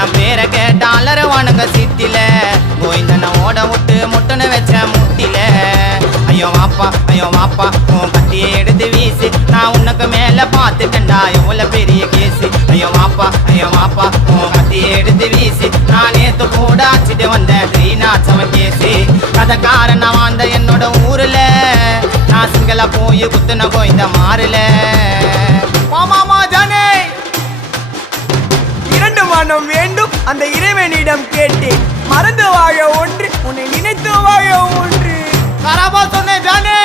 என் பேரை கேட்டாலரு வானுங்க சித்தில கோவிந்தனை ஓட விட்டு முட்டுன்னு வச்ச முட்டில ஐயோ வாப்பா உன் கட்டியை எடுத்து வீசு நான் உனக்கு மேல பார்த்துட்டேன்டா எவ்வளவு பெரிய கேசு ஐயோ வாப்பா உன் கட்டியை எடுத்து வீசு நான் நேத்து கூட ஆச்சிட்டு வந்தேன் ஸ்ரீநாச்சவன் கேசு கதைக்காரன் நான் வாழ்ந்த என்னோட ஊர்ல நான் சிங்கள போய் குத்துன கோவிந்த மாறுல மாமா ஜானே இரண்டு மனம் வேண்டும் அந்த இறைவனிடம் கேட்டேன் மறந்து வாழ ஒன்று உன்னை நினைத்து வாழ ஒன்று கராபா சொன்னேன் ஜானே